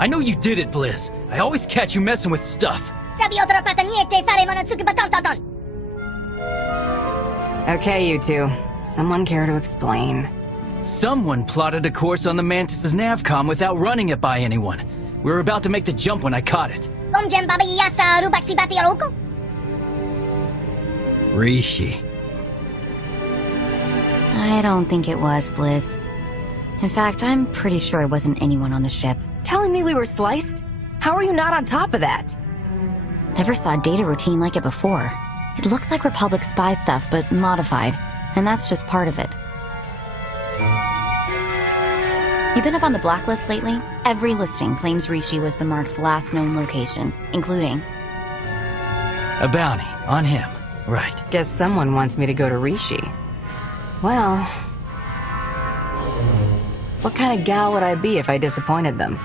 I know you did it, Blizz. I always catch you messing with stuff. Okay, you two. Someone care to explain? Someone plotted a course on the Mantis' navcom without running it by anyone. We were about to make the jump when I caught it. Rishi. I don't think it was, Blizz. In fact, I'm pretty sure it wasn't anyone on the ship. Telling me we were sliced? How are you not on top of that? Never saw a data routine like it before. It looks like Republic spy stuff, but modified. And that's just part of it. You been up on the blacklist lately? Every listing claims Rishi was the Mark's last known location, including... A bounty on him, right. Guess someone wants me to go to Rishi. Well... what kind of gal would I be if I disappointed them?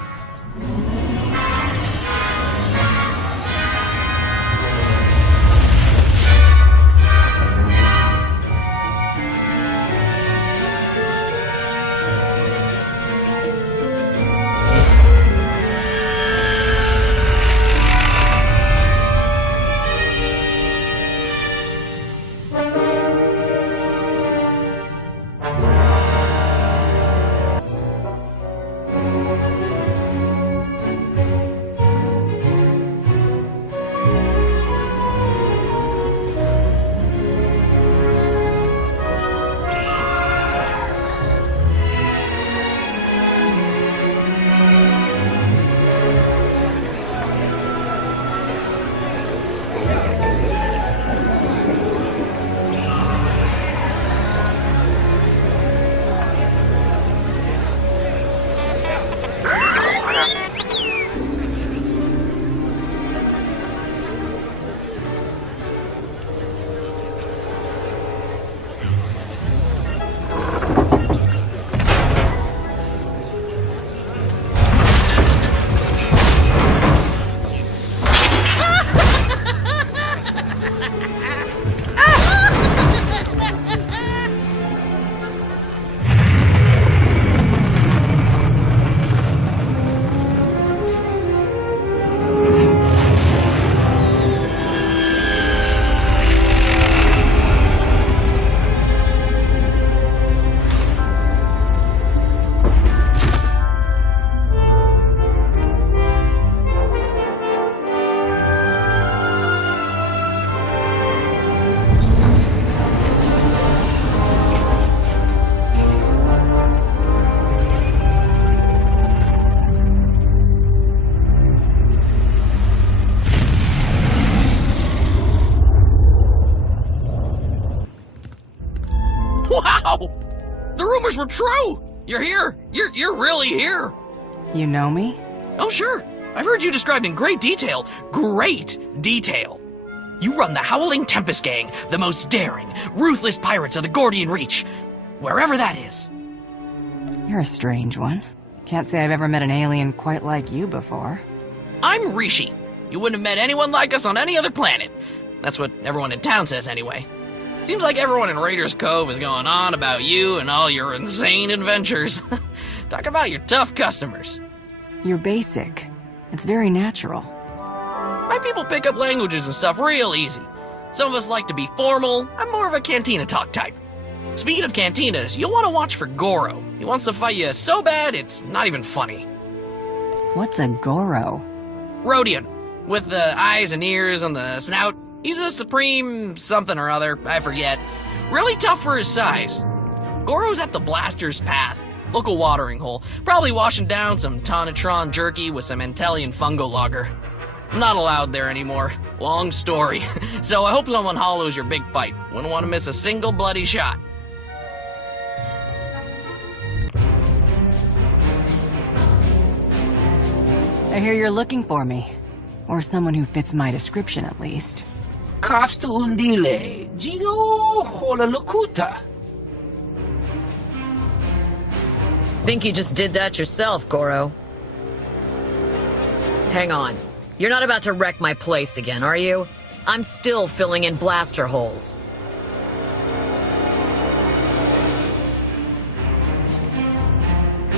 Wow! The rumors were true! You're here! You're really here! You know me? Oh, sure. I've heard you described in great detail. Great detail. You run the Howling Tempest Gang, the most daring, ruthless pirates of the Gordian Reach. Wherever that is. You're a strange one. Can't say I've ever met an alien quite like you before. I'm Rishi. You wouldn't have met anyone like us on any other planet. That's what everyone in town says anyway. Seems like everyone in Raiders Cove is going on about you and all your insane adventures. Talk about your tough customers. You're basic. It's very natural. My people pick up languages and stuff real easy. Some of us like to be formal. I'm more of a cantina talk type. Speaking of cantinas, you'll want to watch for Goro. He wants to fight you so bad, it's not even funny. What's a Goro? Rhodian, with the eyes and ears on the snout. He's a supreme something or other, I forget. Really tough for his size. Goro's at the Blaster's Path, local watering hole. Probably washing down some Tonatron jerky with some Antellian fungo lager. Not allowed there anymore. Long story. So I hope someone hollows your big fight. Wouldn't want to miss a single bloody shot. I hear you're looking for me. Or someone who fits my description, at least. Kafsta undile, Gio hola locuta. Think you just did that yourself, Goro. Hang on. You're not about to wreck my place again, are you? I'm still filling in blaster holes.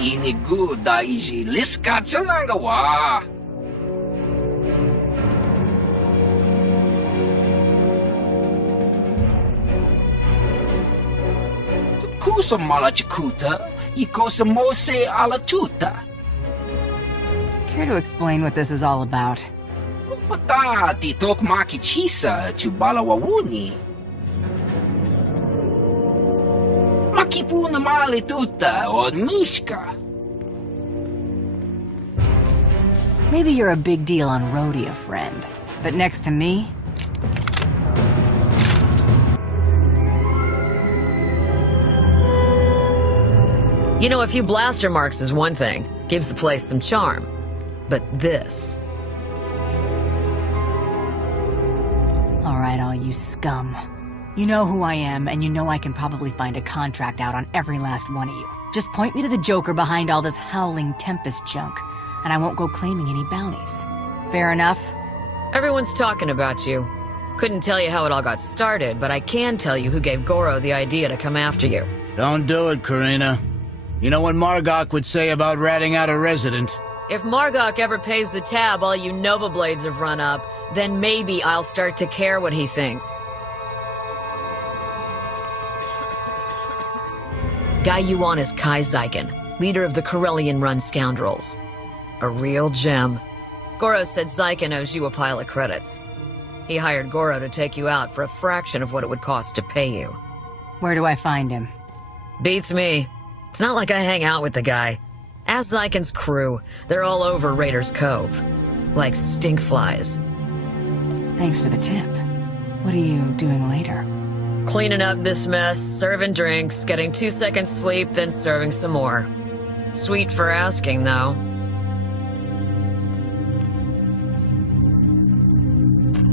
inigu daiji liskat sanagawa. Kusa malachikuta, ikosa mose alatuta. Care to explain what this is all about? Kupata titok makichisa chubala wawuni. Makipuna male tuta o mishka. Maybe you're a big deal on Rhodia, friend. But next to me? You know, a few blaster marks is one thing. Gives the place some charm. But this... Alright, all you scum. You know who I am, and you know I can probably find a contract out on every last one of you. Just point me to the Joker behind all this howling Tempest junk, and I won't go claiming any bounties. Fair enough? Everyone's talking about you. Couldn't tell you how it all got started, but I can tell you who gave Goro the idea to come after you. Don't do it, Karina. You know what Margok would say about ratting out a resident. If Margok ever pays the tab all you Nova Blades have run up, then maybe I'll start to care what he thinks. Guy you want is Kai Zykan, leader of the Corellian-run scoundrels. A real gem. Goro said Zykan owes you a pile of credits. He hired Goro to take you out for a fraction of what it would cost to pay you. Where do I find him? Beats me. It's not like I hang out with the guy. Ask Zykan's crew. They're all over Raiders Cove. Like stinkflies. Thanks for the tip. What are you doing later? Cleaning up this mess, serving drinks, getting 2 seconds sleep, then serving some more. Sweet for asking, though.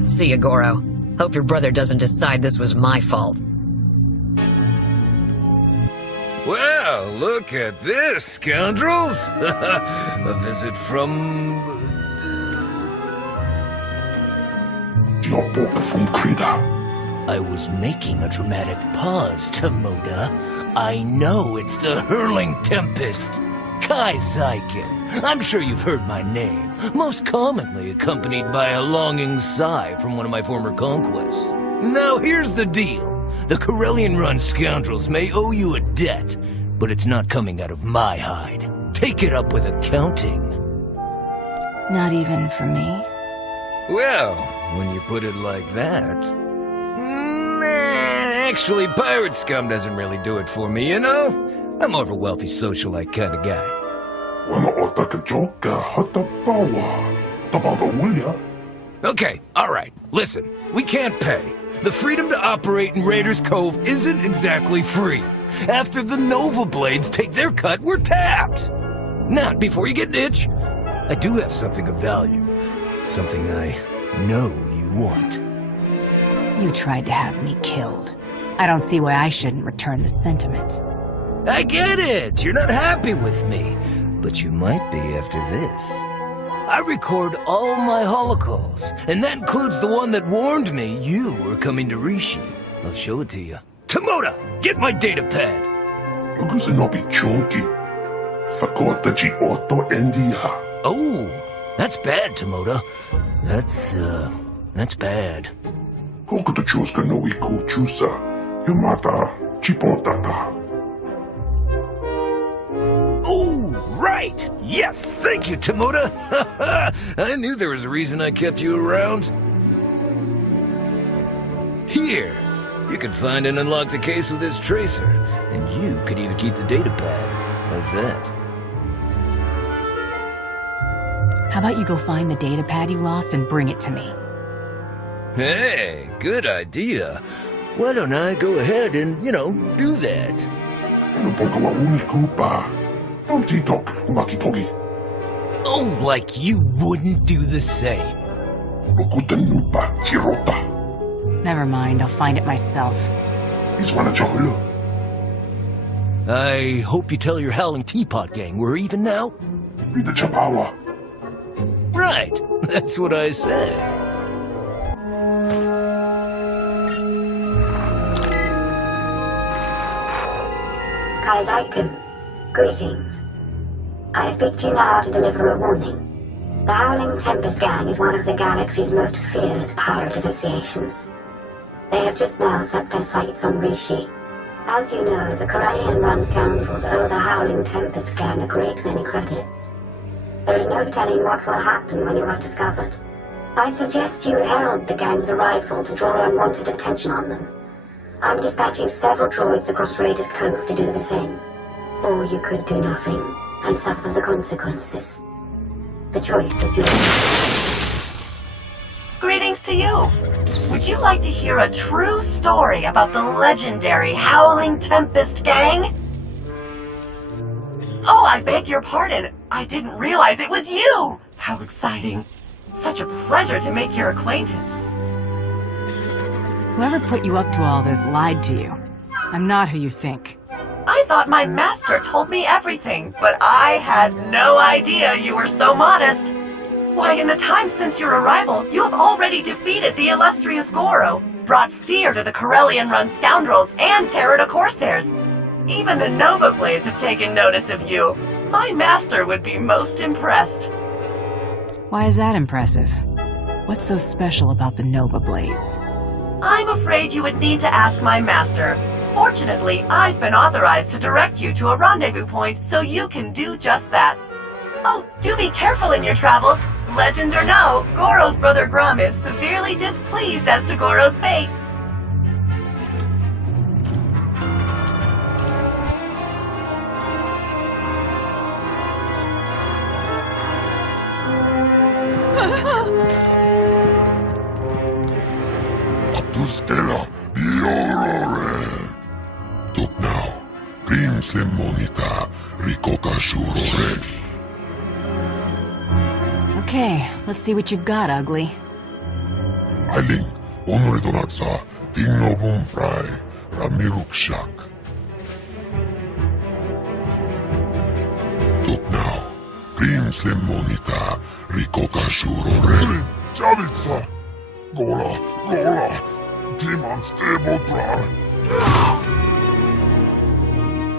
See ya, Goro. Hope your brother doesn't decide this was my fault. Well, look at this, scoundrels! A visit from... I was making a dramatic pause, Tomoda. I know it's the Hurling Tempest. Kai Zykan. I'm sure you've heard my name, most commonly accompanied by a longing sigh from one of my former conquests. Now here's the deal. The Corellian-run scoundrels may owe you a debt, but it's not coming out of my hide. Take it up with accounting. Not even for me? Well, when you put it like that... Nah, actually, pirate scum doesn't really do it for me, you know? I'm more of a wealthy socialite kind of guy. Okay, alright, listen. We can't pay. The freedom to operate in Raiders Cove isn't exactly free. After the Nova Blades take their cut, we're tapped. Now, before you get an itch, I do have something of value. Something I know you want. You tried to have me killed. I don't see why I shouldn't return the sentiment. I get it. You're not happy with me. But you might be after this. I record all my holocalls, and that includes the one that warned me you were coming to Rishi. I'll show it to you. Tomoda, get my data pad. Oh, that's bad, Tomoda. That's bad. Oh, right! Yes, thank you, Tomoda! I knew there was a reason I kept you around. Here, you can find and unlock the case with this tracer, and you could even keep the data pad. How's that? How about you go find the data pad you lost and bring it to me? Hey, good idea. Why don't I go ahead and, do that? Oh, like you wouldn't do the same. Never mind, I'll find it myself. I hope you tell your Howling Teapot gang we're even now. Right, that's what I said. Kai Zykan, greetings. I speak to you now to deliver a warning. The Howling Tempest Gang is one of the galaxy's most feared pirate associations. They have just now set their sights on Rishi. As you know, the Corellian-run scoundrels owe the Howling Tempest Gang a great many credits. There is no telling what will happen when you are discovered. I suggest you herald the gang's arrival to draw unwanted attention on them. I'm dispatching several droids across Raiders Cove to do the same. Or you could do nothing and suffer the consequences. The choice is yours. Greetings to you. Would you like to hear a true story about the legendary Howling Tempest Gang? Oh, I beg your pardon. I didn't realize it was you. How exciting. Such a pleasure to make your acquaintance. Whoever put you up to all this lied to you. I'm not who you think. I thought my master told me everything, but I had no idea you were so modest. Why, in the time since your arrival, you have already defeated the illustrious Goro, brought fear to the Corellian-run scoundrels and Theroda Corsairs. Even the Nova Blades have taken notice of you. My master would be most impressed. Why is that impressive? What's so special about the Nova Blades? I'm afraid you would need to ask my master. Fortunately, I've been authorized to direct you to a rendezvous point, so you can do just that. Oh, do be careful in your travels. Legend or no, Goro's brother Grum is severely displeased as to Goro's fate. Stella, Biorore. Tuk now, Grimslim Monita, Rikoka Shurore. Okay, let's see what you've got, ugly. Ailing, Onore Donatsa, Tingno Bumfry, Ramiruk Shak. Tuk now, Grimslim Monita, Rikoka Shurore. Javitsa, Gola. Timon Stebodra.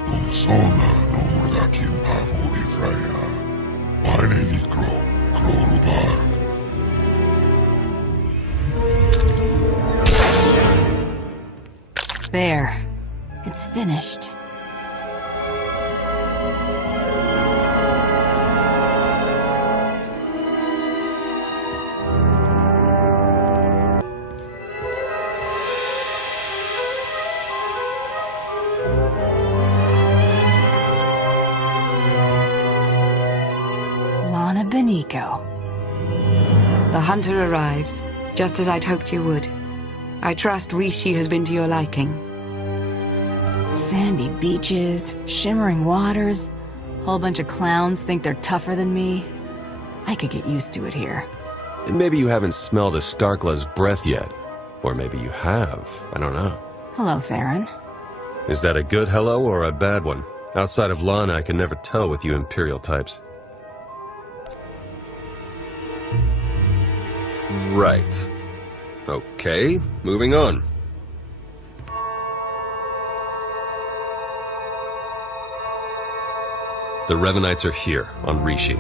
Umsona no Murdakin Pavori Freya. Pane Likro, Krorubar. There. It's finished. Beniko. The hunter arrives, just as I'd hoped you would. I trust Rishi has been to your liking. Sandy beaches, shimmering waters, whole bunch of clowns think they're tougher than me. I could get used to it here. Maybe you haven't smelled a Starkla's breath yet. Or maybe you have. I don't know. Hello, Theron. Is that a good hello or a bad one? Outside of Lana, I can never tell with you Imperial types. Right. Okay, moving on. The Revenites are here, on Rishi.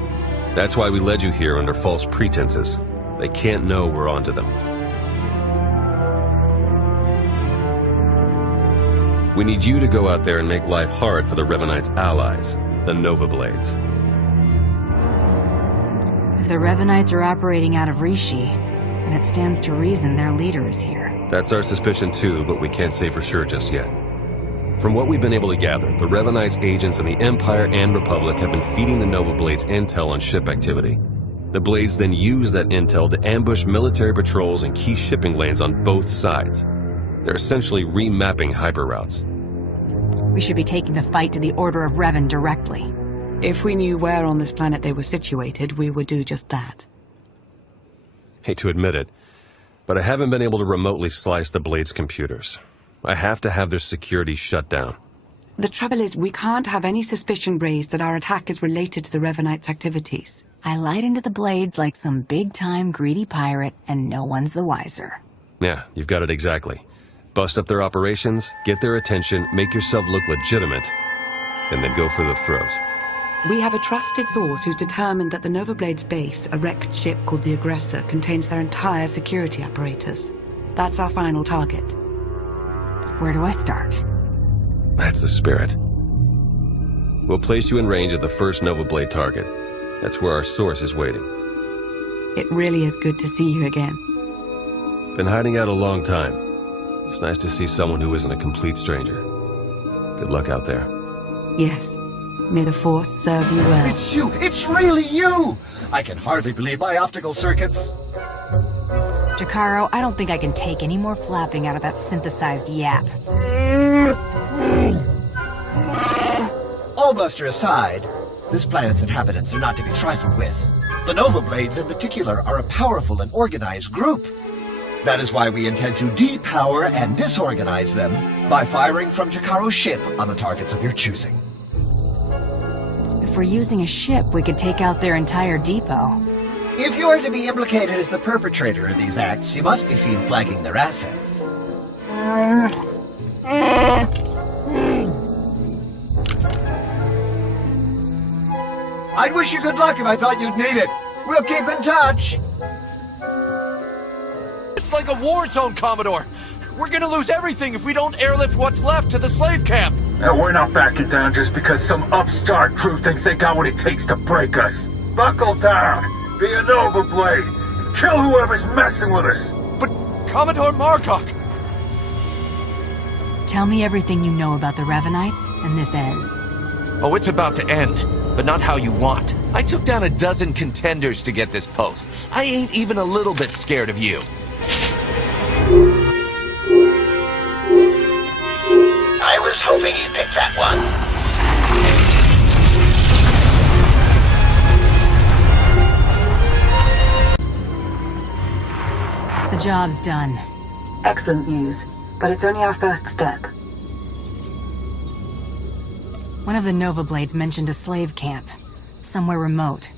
That's why we led you here under false pretenses. They can't know we're onto them. We need you to go out there and make life hard for the Revenites' allies, the Nova Blades. If the Revenites are operating out of Rishi, then it stands to reason their leader is here. That's our suspicion too, but we can't say for sure just yet. From what we've been able to gather, the Revenites' agents in the Empire and Republic have been feeding the Nova Blades intel on ship activity. The Blades then use that intel to ambush military patrols and key shipping lanes on both sides. They're essentially remapping hyperroutes. We should be taking the fight to the Order of Revan directly. If we knew where on this planet they were situated, we would do just that. Hate to admit it, but I haven't been able to remotely slice the Blades' computers. I have to have their security shut down. The trouble is, we can't have any suspicion raised that our attack is related to the Revenites' activities. I lied into the Blades like some big-time greedy pirate, and no one's the wiser. Yeah, you've got it exactly. Bust up their operations, get their attention, make yourself look legitimate, and then go for the throat. We have a trusted source who's determined that the Nova Blade's base, a wrecked ship called the Aggressor, contains their entire security apparatus. That's our final target. Where do I start? That's the spirit. We'll place you in range of the first Nova Blade target. That's where our source is waiting. It really is good to see you again. Been hiding out a long time. It's nice to see someone who isn't a complete stranger. Good luck out there. Yes. May the Force serve you well. It's you! It's really you! I can hardly believe my optical circuits. Jacaro, I don't think I can take any more flapping out of that synthesized yap. All bluster aside, this planet's inhabitants are not to be trifled with. The Nova Blades in particular are a powerful and organized group. That is why we intend to depower and disorganize them by firing from Jacaro's ship on the targets of your choosing. If we're using a ship, we could take out their entire depot. If you are to be implicated as the perpetrator of these acts, you must be seen flagging their assets. I'd wish you good luck if I thought you'd need it. We'll keep in touch. It's like a war zone, Commodore. We're gonna lose everything if we don't airlift what's left to the slave camp. And we're not backing down just because some upstart crew thinks they got what it takes to break us. Buckle down, be a Nova Blade, and kill whoever's messing with us. But Commodore Margok... Tell me everything you know about the Revenites, and this ends. Oh, it's about to end, but not how you want. I took down a dozen contenders to get this post. I ain't even a little bit scared of you. I was hoping you'd pick that one. The job's done. Excellent news, but it's only our first step. One of the Nova Blades mentioned a slave camp. Somewhere remote.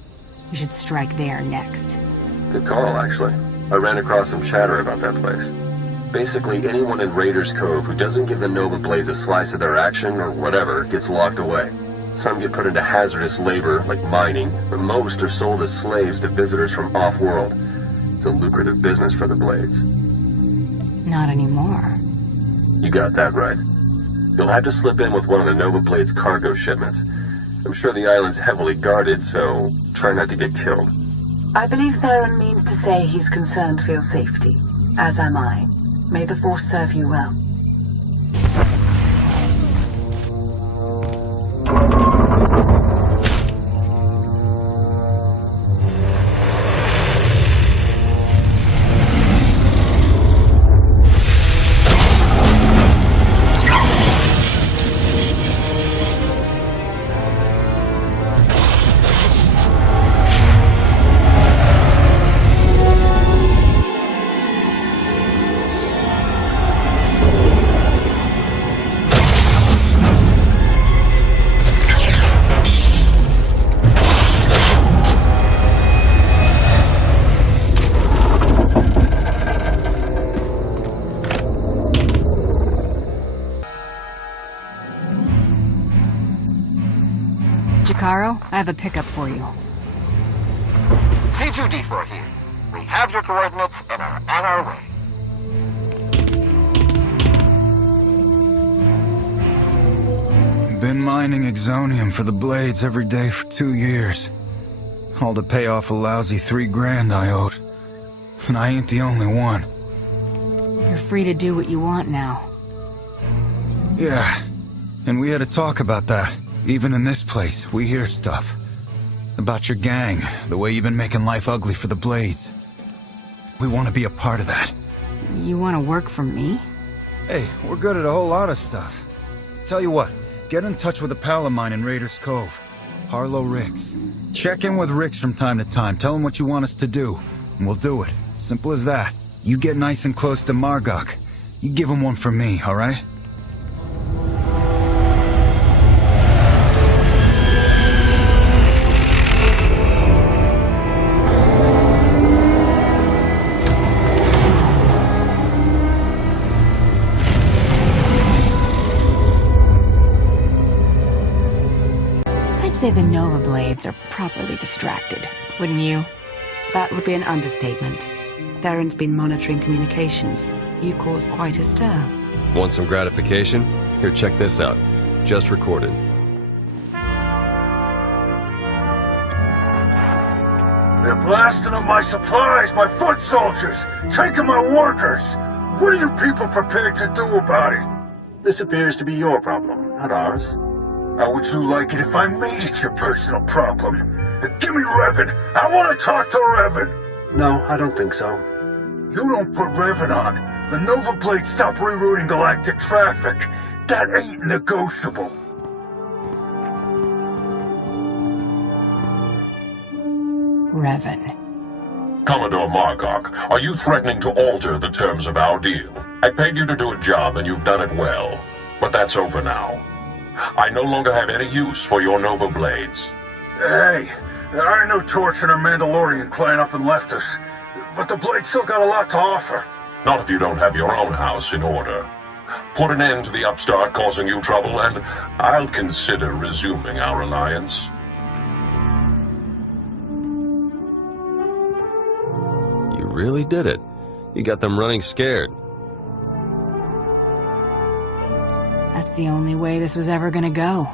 We should strike there next. Good call, actually. I ran across some chatter about that place. Basically, anyone in Raiders Cove who doesn't give the Nova Blades a slice of their action or whatever gets locked away. Some get put into hazardous labor, like mining, but most are sold as slaves to visitors from off-world. It's a lucrative business for the Blades. Not anymore. You got that right. You'll have to slip in with one of the Nova Blade's cargo shipments. I'm sure the island's heavily guarded, so try not to get killed. I believe Theron means to say he's concerned for your safety, as am I. May the Force serve you well. Jacaro, I have a pickup for you. C2D4 here. We have your coordinates and are on our way. Been mining exonium for the Blades every day for 2 years. All to pay off a lousy $3,000 I owed. And I ain't the only one. You're free to do what you want now. Yeah, and we had a talk about that. Even in this place, we hear stuff. About your gang, the way you've been making life ugly for the Blades. We want to be a part of that. You want to work for me? Hey, we're good at a whole lot of stuff. Tell you what, get in touch with a pal of mine in Raiders Cove. Harlow Ricks. Check in with Ricks from time to time, tell him what you want us to do, and we'll do it. Simple as that. You get nice and close to Margok. You give him one for me, alright? I'd say the Nova Blades are properly distracted, wouldn't you? That would be an understatement. Theron's been monitoring communications. You've caused quite a stir. Want some gratification? Here, check this out. Just recorded. They're blasting up my supplies, my foot soldiers, taking my workers. What are you people prepared to do about it? This appears to be your problem, not ours. How would you like it if I made it your personal problem? Give me Revan. I want to talk to Revan. No, I don't think so. You don't put Revan on. The Nova Blades stop rerouting galactic traffic. That ain't negotiable. Revan. Commodore Margok, are you threatening to alter the terms of our deal? I paid you to do a job and you've done it well. But that's over now. I no longer have any use for your Nova Blades. Hey, I know Torch and her Mandalorian clan up and left us. But the Blades still got a lot to offer. Not if you don't have your own house in order. Put an end to the upstart causing you trouble, and I'll consider resuming our alliance. You really did it. You got them running scared. That's the only way this was ever gonna go.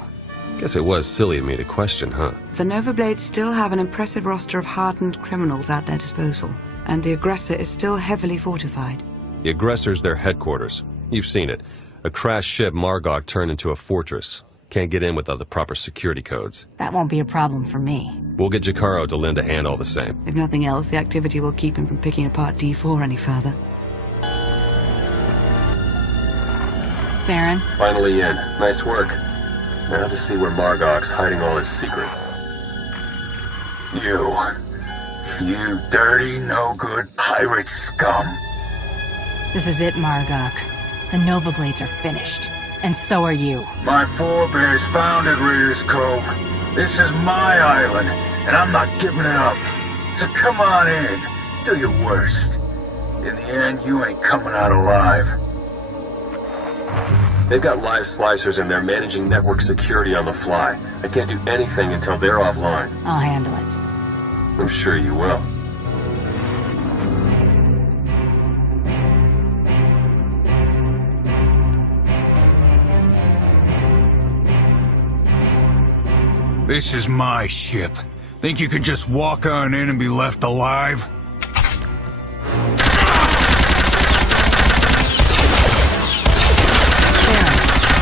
Guess it was silly of me to question, huh? The Nova Blades still have an impressive roster of hardened criminals at their disposal, and the aggressor is still heavily fortified. The aggressor's their headquarters. You've seen it. A crashed ship Margok turned into a fortress. Can't get in without the proper security codes. That won't be a problem for me. We'll get Jakaro to lend a hand all the same. If nothing else, the activity will keep him from picking apart D4 any further. Theron? Finally in. Nice work. Now to see where Margok's hiding all his secrets. You dirty, no-good pirate scum. This is it, Margok. The Nova Blades are finished. And so are you. My forebears founded Raiders Cove. This is my island, and I'm not giving it up. So come on in. Do your worst. In the end, you ain't coming out alive. They've got live slicers and they're managing network security on the fly. I can't do anything until they're offline. I'll handle it. I'm sure you will. This is my ship. Think you could just walk on in and be left alive?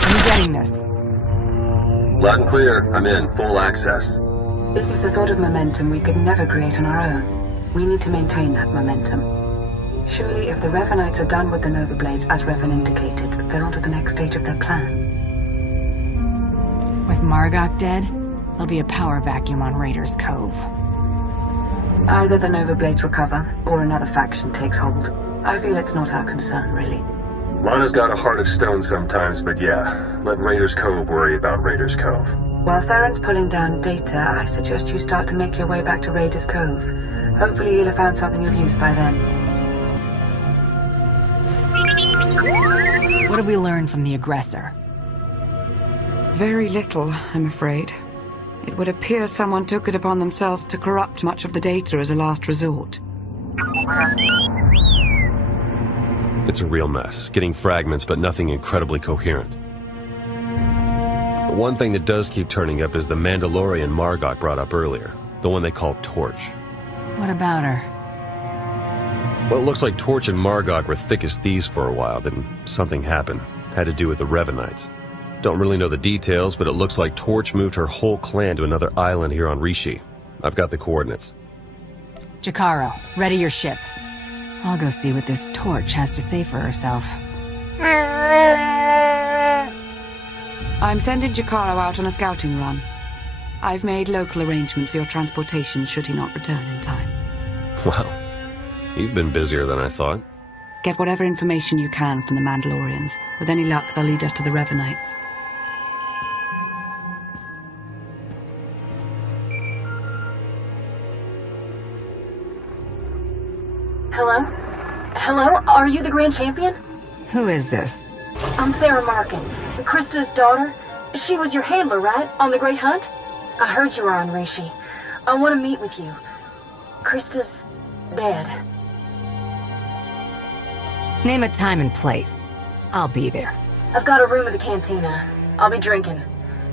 Are you getting this? Loud and clear. I'm in. Full access. This is the sort of momentum we could never create on our own. We need to maintain that momentum. Surely if the Revanites are done with the Nova Blades, as Revan indicated, they're on to the next stage of their plan. With Margok dead, there'll be a power vacuum on Raiders Cove. Either the Nova Blades recover, or another faction takes hold. I feel it's not our concern, really. Lana's got a heart of stone sometimes, but yeah, let Raiders Cove worry about Raiders Cove. While Theron's pulling down data, I suggest you start to make your way back to Raiders Cove. Hopefully you'll have found something of use by then. What have we learned from the aggressor? Very little, I'm afraid. It would appear someone took it upon themselves to corrupt much of the data as a last resort. It's a real mess, getting fragments but nothing incredibly coherent. The one thing that does keep turning up is the Mandalorian Margok brought up earlier, the one they call Torch. What about her? Well, it looks like Torch and Margok were thick as thieves for a while, then something happened. Had to do with the Revanites. Don't really know the details, but it looks like Torch moved her whole clan to another island here on Rishi. I've got the coordinates. Jakaro, ready your ship. I'll go see what this Torch has to say for herself. I'm sending Jakaro out on a scouting run. I've made local arrangements for your transportation should he not return in time. Well, you've been busier than I thought. Get whatever information you can from the Mandalorians. With any luck, they'll lead us to the Revanites. Hello? Hello? Are you the Grand Champion? Who is this? I'm Sarah Markin, Krista's daughter. She was your handler, right? On the Great Hunt? I heard you were on Rishi. I want to meet with you. Krista's dead. Name a time and place. I'll be there. I've got a room at the cantina. I'll be drinking.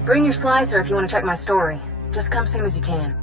Bring your slicer if you want to check my story. Just come soon as you can.